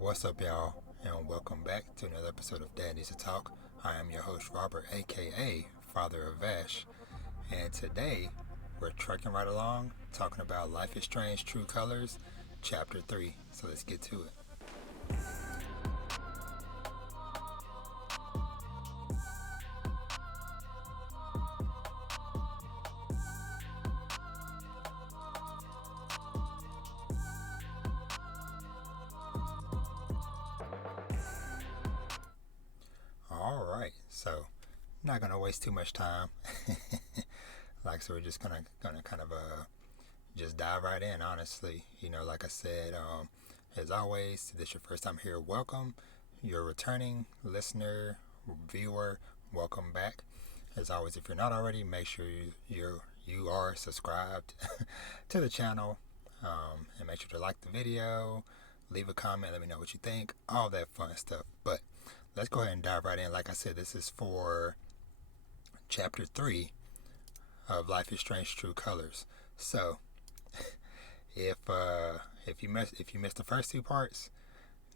What's up, y'all, and welcome back to another episode of Dad Needs to Talk. I am your host, Robert, aka Father of Vash, and today we're trucking right along talking about Life is Strange True Colors, Chapter 3. So let's get to it. Alright, so not gonna waste too much time. So we're just gonna kind of just dive right in, honestly. Like I said, as always, if this is your first time here, welcome. You're a returning listener, viewer, welcome back. As always, if you're not already, make sure you are subscribed to the channel, and make sure to like the video, leave a comment, let me know what you think, all that fun stuff. But let's go ahead and dive right in. Like I said, this is for chapter 3 of Life is Strange True Colors. So if you missed the first two parts,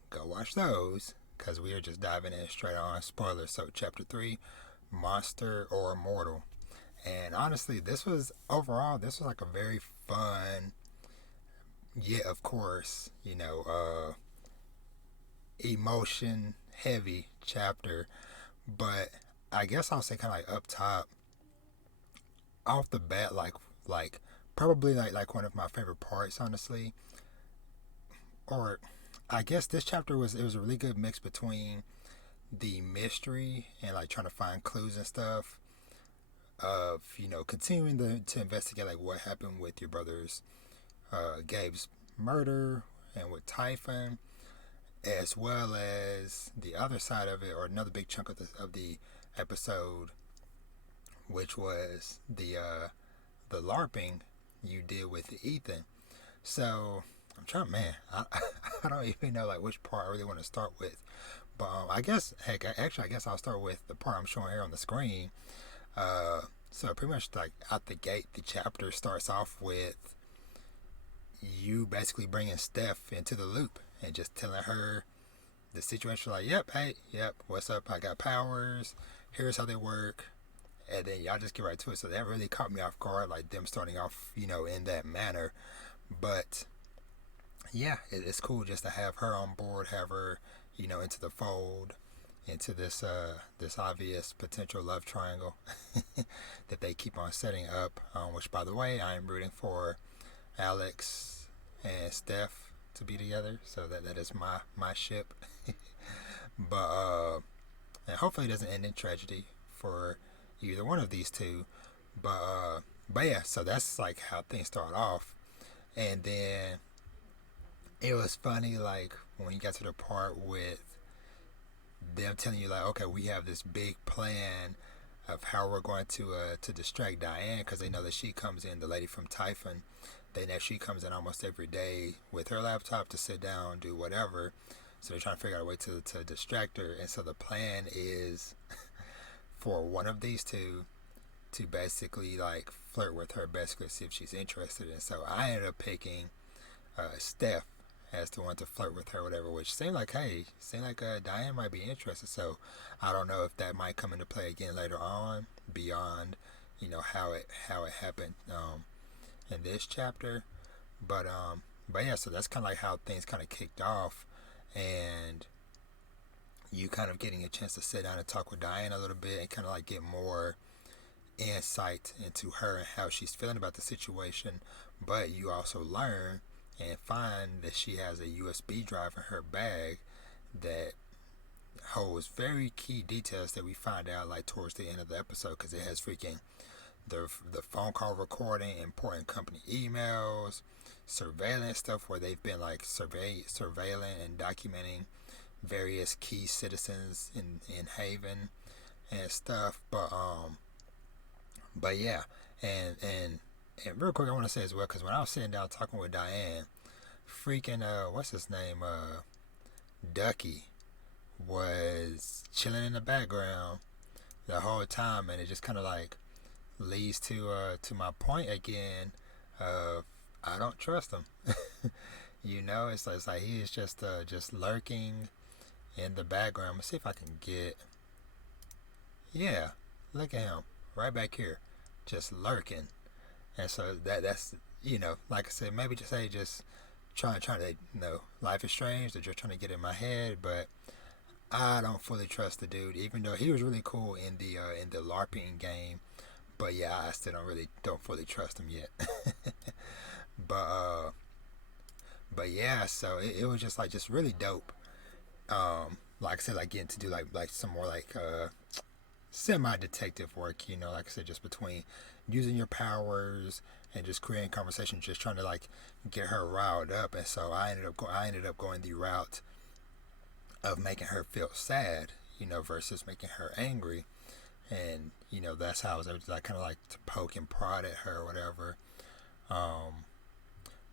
go watch those, because we are just diving in straight on spoilers. So chapter 3, Monster or Mortal. And honestly, this was like a very fun, yet of course, emotion heavy chapter. But I guess I'll say kind of like up top, off the bat, like probably like one of my favorite parts, honestly. Or I guess this chapter was a really good mix between the mystery and like trying to find clues and stuff, of continuing to investigate like what happened with your brother's Gabe's murder, and with Typhon, as well as the other side of it, or another big chunk of the episode, which was the LARPing you did with Ethan. So I'm trying, man. I don't even know like which part I really want to start with. But I guess, heck, actually, I guess I'll start with the part I'm showing here on the screen. So pretty much like out the gate, the chapter starts off with you basically bringing Steph into the loop and just telling her the situation. Like, yep, what's up? I got powers. Here's how they work. And then y'all just get right to it. So that really caught me off guard, like them starting off, in that manner. But yeah, it's cool just to have her on board, have her, into the fold, into this obvious potential love triangle that they keep on setting up. Which, by the way, I am rooting for Alex and Steph to be together. So that is my ship. But and hopefully it doesn't end in tragedy for either one of these two. But yeah, so that's like how things start off. And then it was funny, like when you got to the part with them telling you like, okay, we have this big plan of how we're going to distract Diane, because they know that she comes in, the lady from Typhon. They know she comes in almost every day with her laptop to sit down, do whatever. So they're trying to figure out a way to distract her. And so the plan is for one of these two to basically like flirt with her, basically see if she's interested. And so I ended up picking Steph as the one to flirt with her, whatever, which seemed like Diane might be interested. So I don't know if that might come into play again later on, beyond how it happened in this chapter. But yeah, so that's kind of like how things kind of kicked off, and you kind of getting a chance to sit down and talk with Diane a little bit and kind of like get more insight into her and how she's feeling about the situation. But you also learn and find that she has a USB drive in her bag that holds very key details that we find out like towards the end of the episode, because it has freaking the phone call recording, important company emails, surveillance stuff where they've been like surveilling and documenting various key citizens in Haven and stuff. But yeah, and real quick, I want to say as well, because when I was sitting down talking with Diane, freaking what's his name, Ducky, was chilling in the background the whole time, and it just kind of like leads to my point again of I don't trust him. It's like he is just lurking in the background. Let's see if I can get. Yeah, look at him right back here, just lurking. And so that's like I said, maybe just say just trying to Life is Strange. They're just trying to get in my head, but I don't fully trust the dude, even though he was really cool in the LARPing game. But yeah, I still don't fully trust him yet. but but yeah, so it was just really dope. Like I said, like getting to do like some more like semi detective work. Like I said, just between using your powers and just creating conversation, just trying to like get her riled up. And so I ended up going the route of making her feel sad, versus making her angry. And that's how I was able to like kind of like to poke and prod at her or whatever. Um,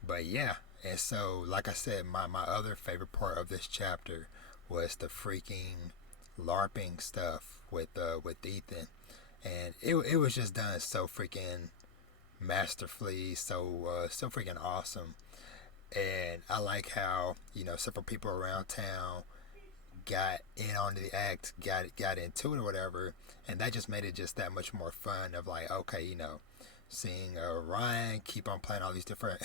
but yeah, and so like I said, my other favorite part of this chapter was the freaking LARPing stuff with Ethan, and it was just done so freaking masterfully, so freaking awesome. And I like how several people around town got in on the act, got into it or whatever, and that just made it just that much more fun. Of like, okay, seeing Ryan keep on playing all these different,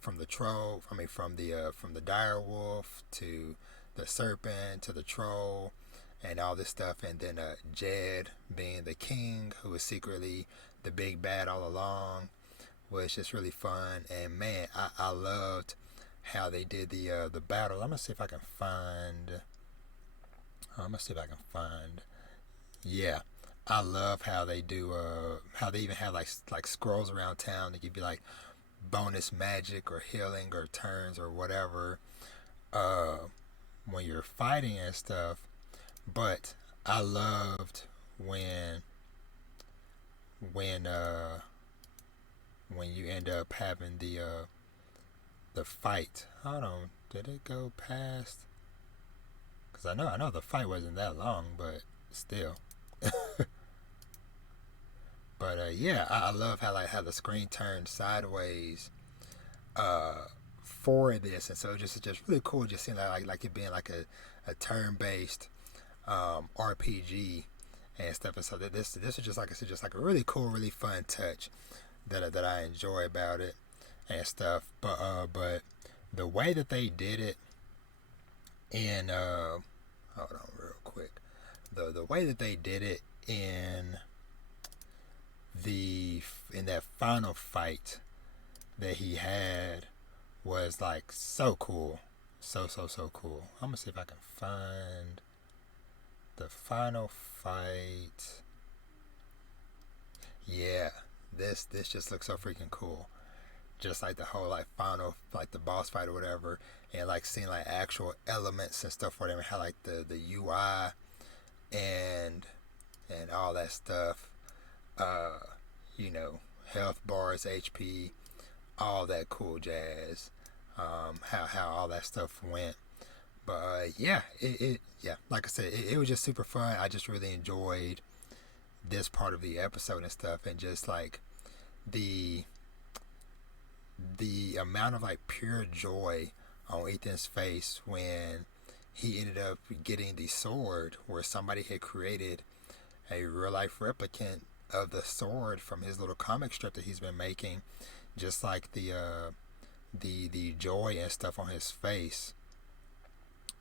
from the troll, from the dire wolf to the serpent to the troll, and all this stuff, and then Jed being the king, who was secretly the big bad all along, was just really fun. And man, I loved how they did the battle. I'm gonna see if I can find. I'm gonna see if I can find. Yeah, I love how they do. How they even have like scrolls around town to give you like bonus magic or healing or turns or whatever. Uh, when you're fighting and stuff. But I loved when when uh when you end up having the fight. Hold on, did it go past? Because I know the fight wasn't that long, but still. But yeah, I love how the screen turned sideways uh, for this, and so it's just really cool just seeing that like it being like a turn based RPG and stuff. And so this is just like I said, just like a really cool, really fun touch that I enjoy about it and stuff. But the way that they did it in hold on real quick, the way that they did it the in that final fight that he had was like so cool, so cool. I'm gonna see if I can find the final fight. Yeah, this just looks so freaking cool. Just like the whole like final like the boss fight or whatever, and like seeing like actual elements and stuff for them, and how like the UI and all that stuff. Uh, health bars, HP, all that cool jazz. How all that stuff went. But yeah, yeah, like I said, it was just super fun. I just really enjoyed this part of the episode and stuff, and just like the the amount of like pure joy on Ethan's face when he ended up getting the sword, where somebody had created a real life replicant of the sword from his little comic strip that he's been making. Just like the joy and stuff on his face,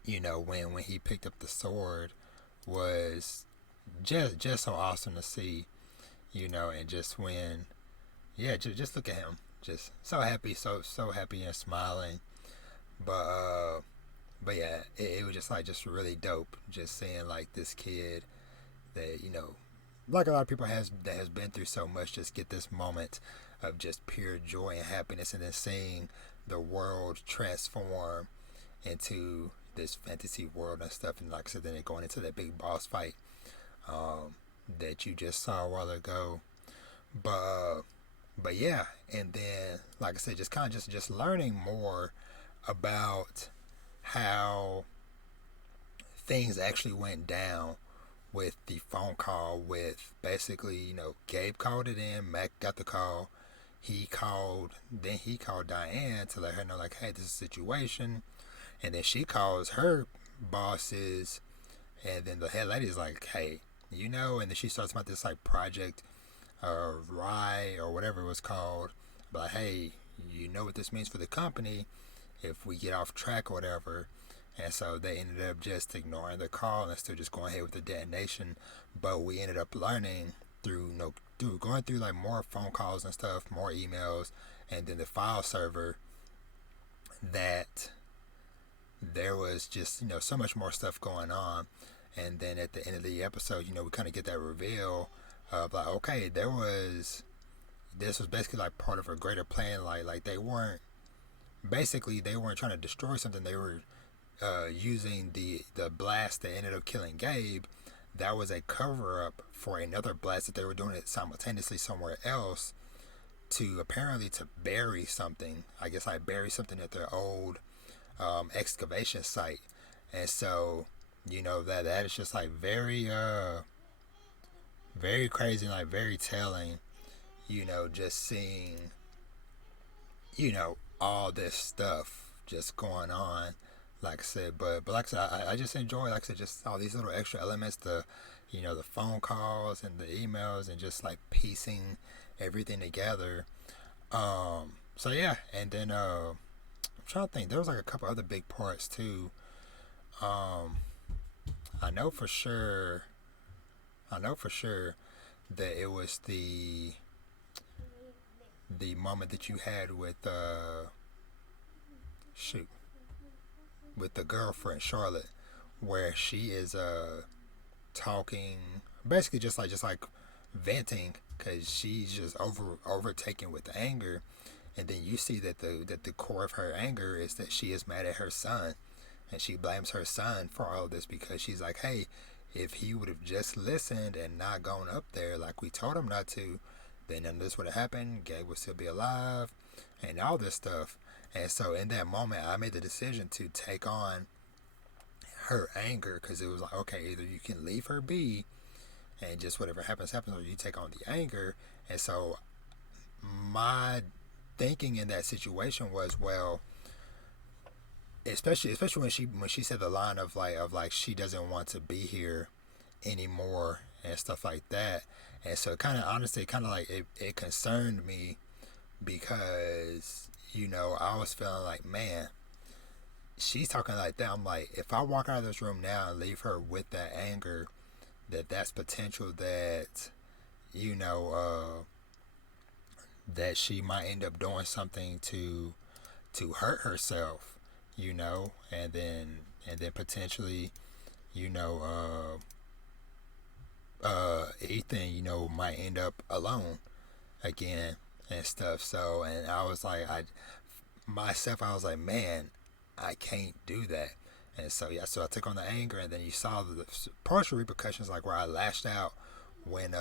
when he picked up the sword, was just so awesome to see. And just when, yeah, just look at him, just so happy, so happy and smiling. But yeah, it was just like just really dope, just seeing like this kid that like a lot of people that has been through so much, just get this moment of just pure joy and happiness, and then seeing the world transform into this fantasy world and stuff. And like I said, then it going into that big boss fight um, that you just saw a while ago. But yeah, and then like I said, just kind of just learning more about how things actually went down with the phone call. With basically, Gabe called it in, Mac got the call, he called Diane to let her know, like, hey, this is a situation. And then she calls her bosses, and then the head lady's like, hey, and then she starts about this like project Rye or whatever it was called. But like, hey, you know what this means for the company if we get off track or whatever. And so they ended up just ignoring the call and still just going ahead with the detonation. But we ended up learning through going through like more phone calls and stuff, more emails, and then the file server, that there was just so much more stuff going on. And then at the end of the episode, we kind of get that reveal of like, okay, this was basically like part of a greater plan. Like they weren't trying to destroy something. They were using the blast that ended up killing Gabe. That was a cover up for another blast that they were doing it simultaneously somewhere else to bury something. I guess like bury something at their old excavation site. And so that is just like very very crazy and like very telling. Just seeing all this stuff just going on, like I said. But like I said, I just enjoy, like I said, just all these little extra elements, the phone calls and the emails, and just like piecing everything together. So yeah, and then I'm trying to think, there was like a couple other big parts too. I know for sure that it was the moment that you had with with the girlfriend Charlotte, where she is talking, basically just like venting, because she's just overtaken with anger. And then you see that the core of her anger is that she is mad at her son, and she blames her son for all of this, because she's like, hey, if he would have just listened and not gone up there like we told him not to, then none of this would have happened. Gabe would still be alive and all this stuff. And so in that moment, I made the decision to take on her anger, because it was like, okay, either you can leave her be and just whatever happens, or you take on the anger. And so my thinking in that situation was, well, especially when she said the line of like she doesn't want to be here anymore and stuff like that. And so kind of honestly, kind of like it concerned me, because I was feeling like, man, she's talking like that. I'm like, if I walk out of this room now and leave her with that anger, that's potential that that she might end up doing something to hurt herself, and then potentially, Ethan, might end up alone again and stuff. So, and I was like, I was like, man, I can't do that. And so yeah, so I took on the anger, and then you saw the partial repercussions, like where I lashed out when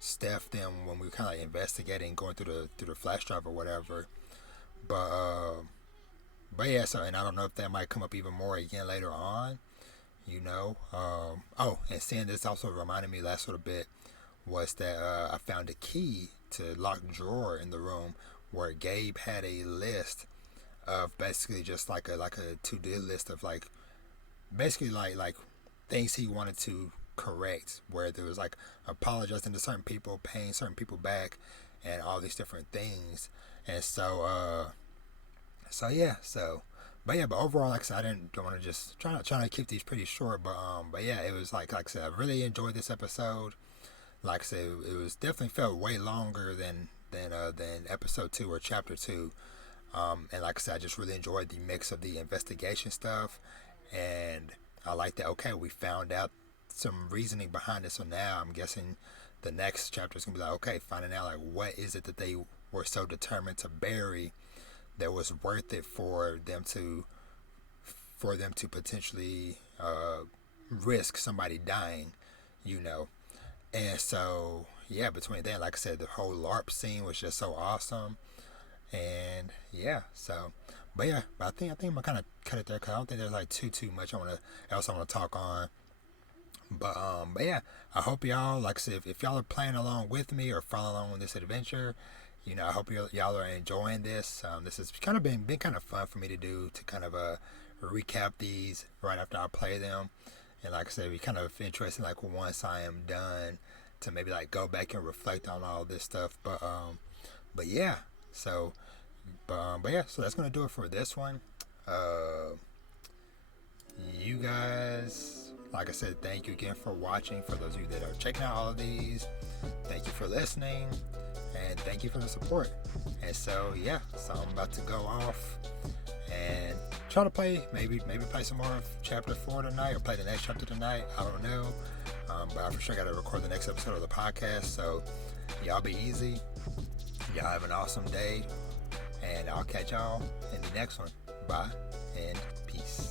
Steph them, when we were kind of like investigating, going through the flash drive or whatever. But yeah, so, and I don't know if that might come up even more again later on. And seeing this also reminded me last little bit was that I found a key to locked drawer in the room, where Gabe had a list of basically just like a to-do list of like basically like things he wanted to correct, where there was like apologizing to certain people, paying certain people back, and all these different things. And so but overall, like I said, I don't want to just trying to keep these pretty short, but yeah, it was like I said, I really enjoyed this episode. Like I said, it was definitely felt way longer than episode 2 or chapter 2. And like I said, I just really enjoyed the mix of the investigation stuff, and I like that. Okay, we found out some reasoning behind it, so now I'm guessing the next chapter is gonna be like, okay, finding out like what is it that they were so determined to bury that was worth it for them to potentially risk somebody dying, And so yeah, between then, like I said, the whole LARP scene was just so awesome. And yeah, so, but yeah, I think I'm gonna kind of cut it there, because I don't think there's like too much I want to talk on. But yeah, I hope y'all, like I said, if y'all are playing along with me or following along with this adventure, I hope y'all are enjoying this. This has kind of been kind of fun for me to do, to kind of recap these right after I play them. And like I said, we kind of interesting, like once I am done, to maybe like go back and reflect on all this stuff. But yeah. So but yeah, so that's gonna do it for this one. You guys, like I said, thank you again for watching. For those of you that are checking out all of these, thank you for listening, and thank you for the support. And so yeah, so I'm about to go off and try to play, maybe play some more of chapter 4 tonight, or play the next chapter tonight. I don't know, but I for sure got to record the next episode of the podcast. So y'all be easy, y'all have an awesome day, and I'll catch y'all in the next one. Bye and peace.